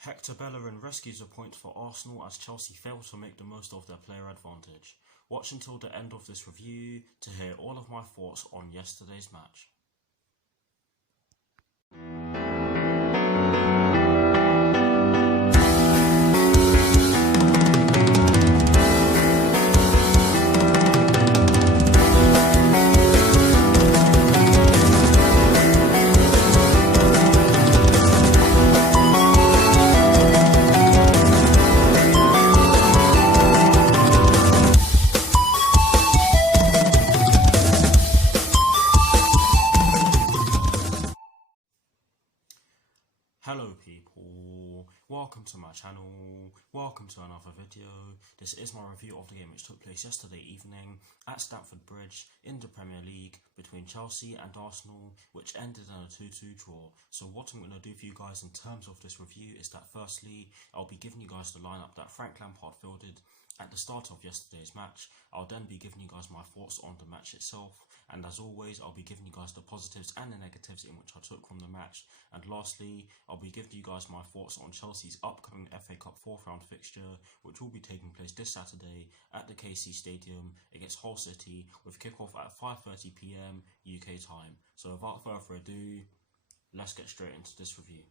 Hector Bellerin rescues a point for Arsenal as Chelsea fail to make the most of their player advantage. Watch until the end of this review to hear all of my thoughts on yesterday's match. Hello people, welcome to my channel, welcome to another video. This is my review of the game which took place yesterday evening at Stamford Bridge in the Premier League between Chelsea and Arsenal, which ended in a 2-2 draw. So what I'm going to do for you guys in terms of this review is that firstly, I'll be giving you guys the lineup that Frank Lampard fielded at the start of yesterday's match. I'll then be giving you guys my thoughts on the match itself, and as always I'll be giving you guys the positives and the negatives in which I took from the match, and lastly I'll be giving you guys my thoughts on Chelsea's upcoming FA Cup 4th round fixture, which will be taking place this Saturday at the KC Stadium against Hull City, with kickoff at 5:30 PM UK time. So without further ado, let's get straight into this review.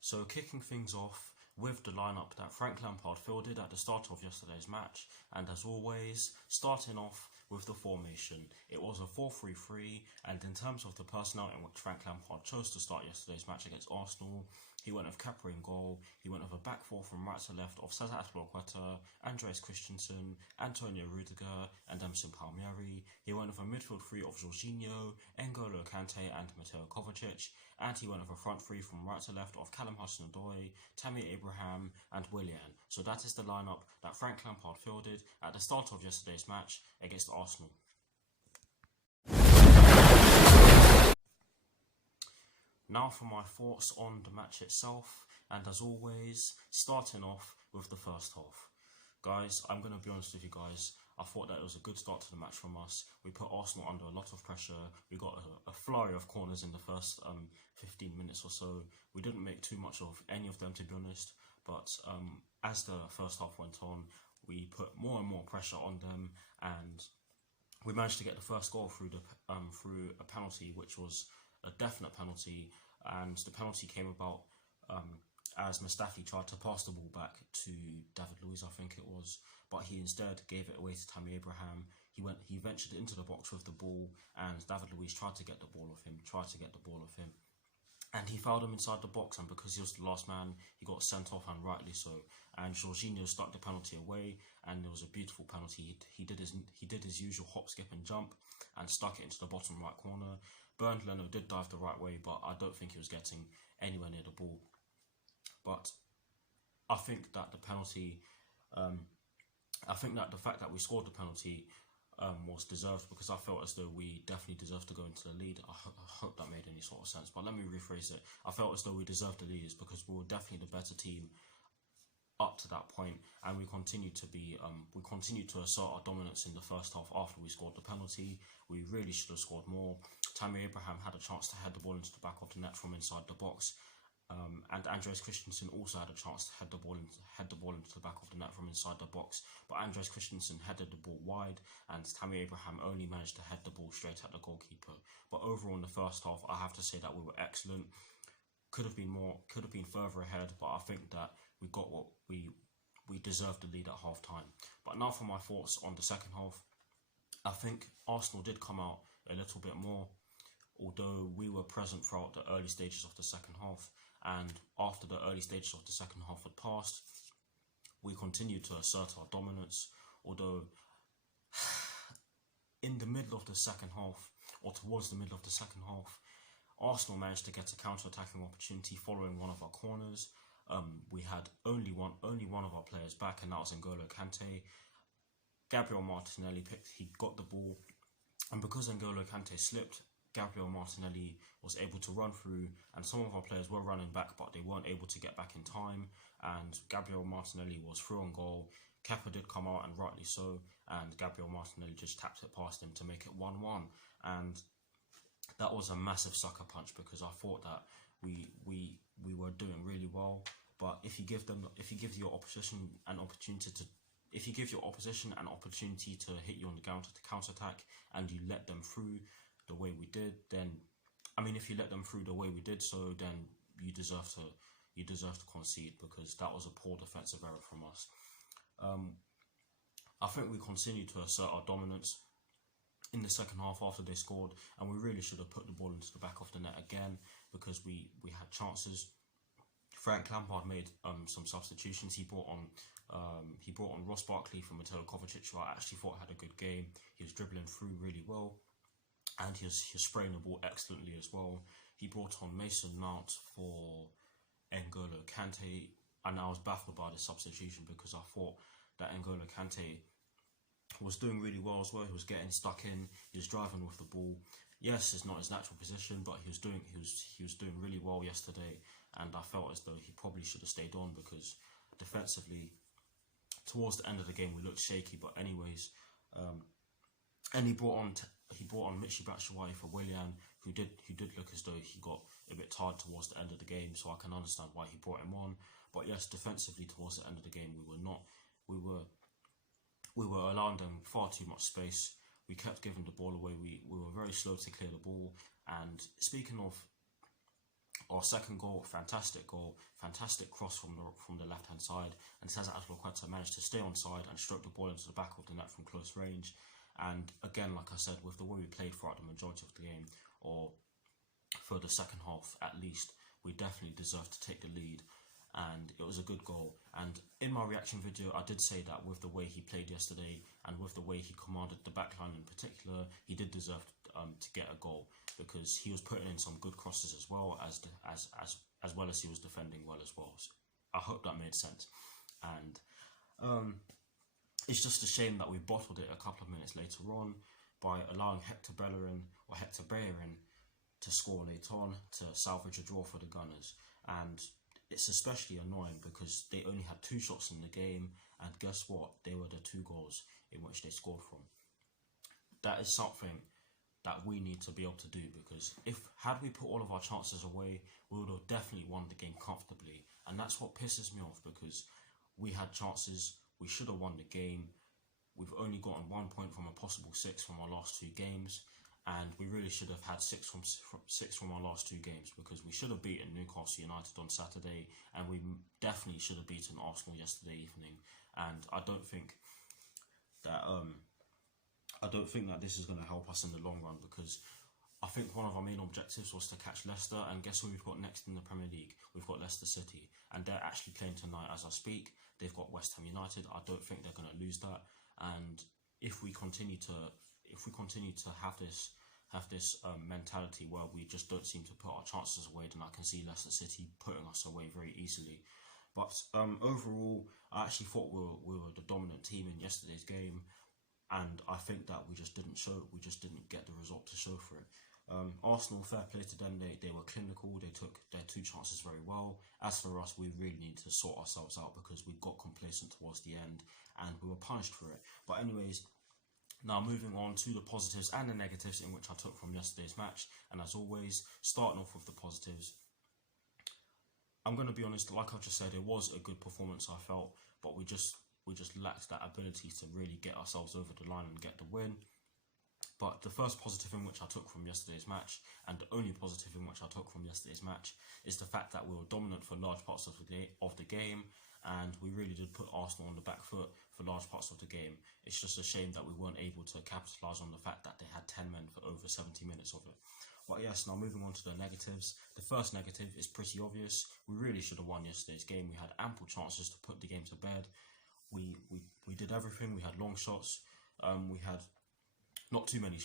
So kicking things off with the lineup that Frank Lampard fielded at the start of yesterday's match, and as always, starting off with the formation. It was a 4-3-3, and in terms of the personnel in which Frank Lampard chose to start yesterday's match against Arsenal, he went with Capri in goal. He went with a back four from right to left of Cesar Azpilicueta, Andreas Christensen, Antonio Rudiger, and Emerson Palmieri. He went with a midfield three of Jorginho, N'Golo Kante, and Mateo Kovacic, and he went with a front three from right to left of Callum Hudson-Odoi, Tammy Abraham, and Willian. So that is the lineup that Frank Lampard fielded at the start of yesterday's match against Arsenal. Now for my thoughts on the match itself, and as always, starting off with the first half. Guys, I'm going to be honest with you guys, I thought that it was a good start to the match from us. We put Arsenal under a lot of pressure. We got a flurry of corners in the first 15 minutes or so. We didn't make too much of any of them, to be honest, but as the first half went on, we put more and more pressure on them, and we managed to get the first goal through a penalty, which was a definite penalty, and the penalty came about as Mustafi tried to pass the ball back to David Luiz, I think it was, but he instead gave it away to Tammy Abraham. He ventured into the box with the ball, and David Luiz tried to get the ball of him, and he fouled him inside the box, and because he was the last man, he got sent off, and rightly so. And Jorginho stuck the penalty away, and it was a beautiful penalty. He did his usual hop, skip and jump and stuck it into the bottom right corner. Bernd Leno did dive the right way, but I don't think he was getting anywhere near the ball. But I think that the penalty, I think that the fact that we scored the penalty was deserved, because I felt as though we definitely deserved to go into the lead. I hope that made any sort of sense, but let me rephrase it. I felt as though we deserved the lead because we were definitely the better team up to that point, and we continued to assert our dominance in the first half after we scored the penalty. We really should have scored more. Tammy Abraham had a chance to head the ball into the back of the net from inside the box, and Andreas Christensen also had a chance to head the ball into the back of the net from inside the box, but Andreas Christensen headed the ball wide, and Tammy Abraham only managed to head the ball straight at the goalkeeper. But overall in the first half, I have to say that we were excellent. Could have been more, could have been further ahead, but I think that we got what we deserved the lead at half time. But now for my thoughts on the second half. I think Arsenal did come out a little bit more, although we were present throughout the early stages of the second half, and after the early stages of the second half had passed, we continued to assert our dominance, although in the middle of the second half, or towards the middle of the second half, Arsenal managed to get a counter-attacking opportunity following one of our corners. We had only one of our players back, and that was N'Golo Kante. Gabriel Martinelli got the ball, and because N'Golo Kante slipped, Gabriel Martinelli was able to run through, and some of our players were running back, but they weren't able to get back in time, and Gabriel Martinelli was through on goal. Kepa did come out, and rightly so, and Gabriel Martinelli just tapped it past him to make it 1-1. And that was a massive sucker punch, because I thought that we were doing really well. But if you give your opposition an opportunity to hit you on the counter attack, and you let them through the way we did, then if you let them through the way we did, so then you deserve to concede, because that was a poor defensive error from us. I think we continued to assert our dominance in the second half after they scored, and we really should have put the ball into the back of the net again, because we had chances. Frank Lampard made some substitutions. He brought on Ross Barkley from Mateo Kovacic, who I actually thought had a good game. He was dribbling through really well, and he was spraying the ball excellently as well. He brought on Mason Mount for N'Golo Kante, and I was baffled by the substitution, because I thought that N'Golo Kante was doing really well as well. He was getting stuck in, he was driving with the ball. Yes, it's not his natural position, but he was doing really well yesterday, and I felt as though he probably should have stayed on, because defensively towards the end of the game we looked shaky. But anyways, and he brought on Michy Batshuayi for Willian, who did look as though he got a bit tired towards the end of the game, so I can understand why he brought him on. But yes, defensively towards the end of the game we were allowing them far too much space. We kept giving the ball away. We were very slow to clear the ball. And speaking of our second goal, fantastic cross from the left hand side, and Cesar Azpilicueta managed to stay on side and stroke the ball into the back of the net from close range. And again, like I said, with the way we played throughout the majority of the game, or for the second half at least, we definitely deserved to take the lead, and it was a good goal. And in my reaction video, I did say that with the way he played yesterday, and with the way he commanded the backline in particular, he did deserve to get a goal, because he was putting in some good crosses as well as he was defending well as well. So I hope that made sense. And it's just a shame that we bottled it a couple of minutes later on by allowing Hector Bellerin to score late on to salvage a draw for the Gunners. And it's especially annoying because they only had 2 shots in the game, and guess what? They were the 2 goals in which they scored from. That is something that we need to be able to do, because had we put all of our chances away, we would have definitely won the game comfortably. And that's what pisses me off, because we had chances, we should have won the game. We've only gotten 1 point from a possible 6 from our last 2 games, and we really should have had 6 from our last 2 games, because we should have beaten Newcastle United on Saturday, and we definitely should have beaten Arsenal yesterday evening. And I don't think that this is going to help us in the long run, because I think one of our main objectives was to catch Leicester, and guess who we've got next in the Premier League? We've got Leicester City, and they're actually playing tonight as I speak. They've got West Ham United. I don't think they're going to lose that, and if we continue to have this mentality where we just don't seem to put our chances away, then I can see Leicester City putting us away very easily. But overall, I actually thought we were the dominant team in yesterday's game, and I think that we just didn't get the result to show for it. Arsenal, fair play to them, they were clinical, they took their 2 chances very well. As for us, we really need to sort ourselves out, because we got complacent towards the end and we were punished for it. But anyways, now moving on to the positives and the negatives in which I took from yesterday's match. And as always, starting off with the positives, I'm going to be honest, like I just said, it was a good performance, I felt, but we just lacked that ability to really get ourselves over the line and get the win. But the first positive in which I took from yesterday's match, and the only positive in which I took from yesterday's match, is the fact that we were dominant for large parts of the game, and we really did put Arsenal on the back foot for large parts of the game. It's just a shame that we weren't able to capitalise on the fact that they had 10 men for over 70 minutes of it. But yes, now moving on to the negatives. The first negative is pretty obvious. We really should have won yesterday's game. We had ample chances to put the game to bed. We did everything. We had long shots. We had not too many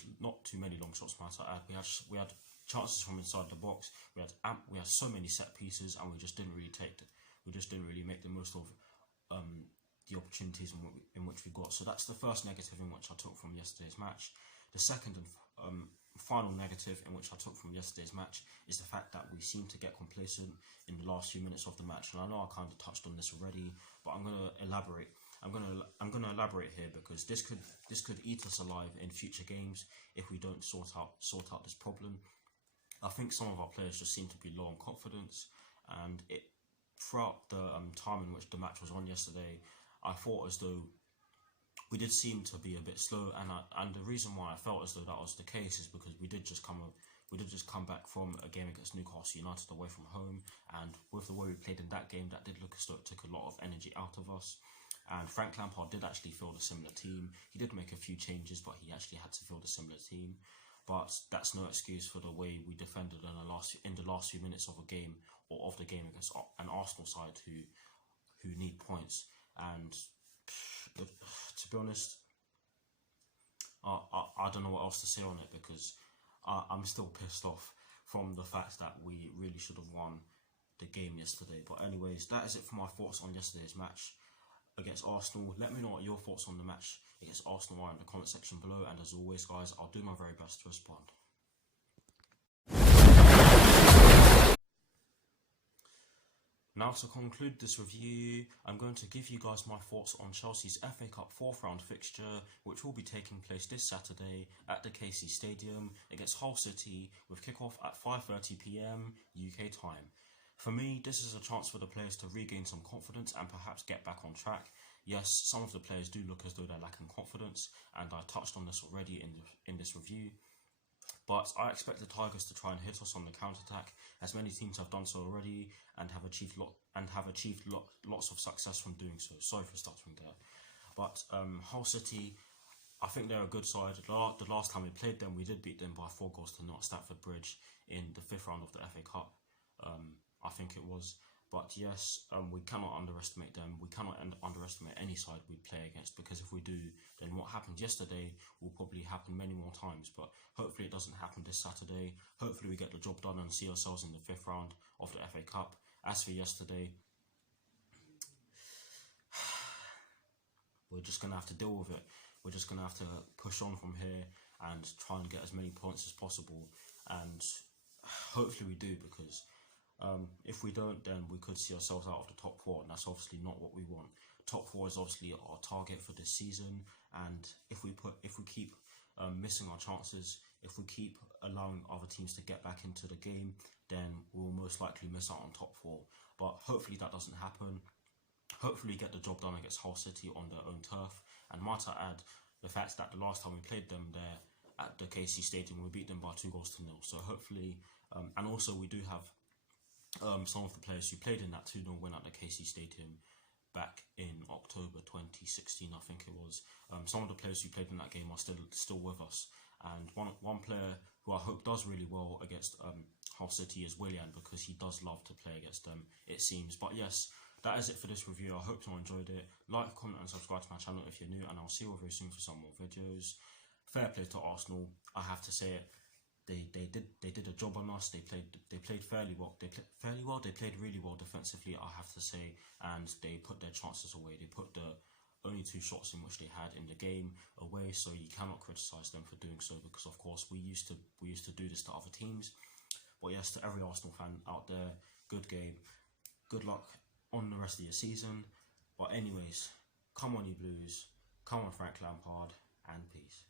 long shots, might I add. We had chances from inside the box. We had so many set pieces, and we just didn't really make the most of the opportunities in which we got. So that's the first negative in which I took from yesterday's match. The second and final negative in which I took from yesterday's match is the fact that we seemed to get complacent in the last few minutes of the match. And I know I kind of touched on this already, but I'm going to elaborate. I'm going to elaborate here, because this could eat us alive in future games if we don't sort out this problem. I think some of our players just seem to be low on confidence, and throughout the time in which the match was on yesterday, I thought as though we did seem to be a bit slow, and the reason why I felt as though that was the case is because we did just come back from a game against Newcastle United away from home, and with the way we played in that game, that did look as though it took a lot of energy out of us. And Frank Lampard did actually field a similar team. He did make a few changes, but he actually had to field a similar team. But that's no excuse for the way we defended in the last few minutes of a game, or of the game, against an Arsenal side who need points. And to be honest, I don't know what else to say on it, because I'm still pissed off from the fact that we really should have won the game yesterday. But anyways, that is it for my thoughts on yesterday's match against Arsenal. Let me know what your thoughts on the match against Arsenal are in the comment section below, and as always guys, I'll do my very best to respond. Now, to conclude this review, I'm going to give you guys my thoughts on Chelsea's FA Cup 4th round fixture, which will be taking place this Saturday at the KC Stadium against Hull City, with kickoff at 5:30 PM UK time. For me, this is a chance for the players to regain some confidence and perhaps get back on track. Yes, some of the players do look as though they're lacking confidence, and I touched on this already in this review. But I expect the Tigers to try and hit us on the counter-attack, as many teams have done so already and have achieved lots of success from doing so. Sorry for stuttering there. But Hull City, I think they're a good side. The last time we played them, we did beat them by 4 goals to 0 at Stamford Bridge in the 5th round of the FA Cup. I think it was. But yes, we cannot underestimate them. We cannot underestimate any side we play against, because if we do, then what happened yesterday will probably happen many more times. But hopefully it doesn't happen this Saturday. Hopefully we get the job done and see ourselves in the 5th round of the FA Cup. As for yesterday, we're just going to have to deal with it. We're just going to have to push on from here and try and get as many points as possible. And hopefully we do, because if we don't, then we could see ourselves out of the top 4, and that's obviously not what we want. Top 4 is obviously our target for this season, and if we keep missing our chances, if we keep allowing other teams to get back into the game, then we'll most likely miss out on top 4. But hopefully that doesn't happen. Hopefully get the job done against Hull City on their own turf. And might I add, the fact that the last time we played them there at the KC Stadium, we beat them by 2 goals to 0. So hopefully, and also we do have some of the players who played in that 2-0 win at the KC Stadium back in October 2016, I think it was. Some of the players who played in that game are still with us, and one player who I hope does really well against Hull City is Willian, because he does love to play against them, it seems. But yes, that is it for this review. I hope you enjoyed it. Like, comment and subscribe to my channel if you're new, and I'll see you all very soon for some more videos. Fair play to Arsenal, I have to say it. They did a job on us. They played fairly well. They played really well defensively, I have to say, and they put their chances away. They put the only 2 shots in which they had in the game away, so you cannot criticize them for doing so, because of course we used to do this to other teams. But yes, to every Arsenal fan out there, good game, good luck on the rest of your season. But anyways, come on you Blues, come on Frank Lampard, and peace.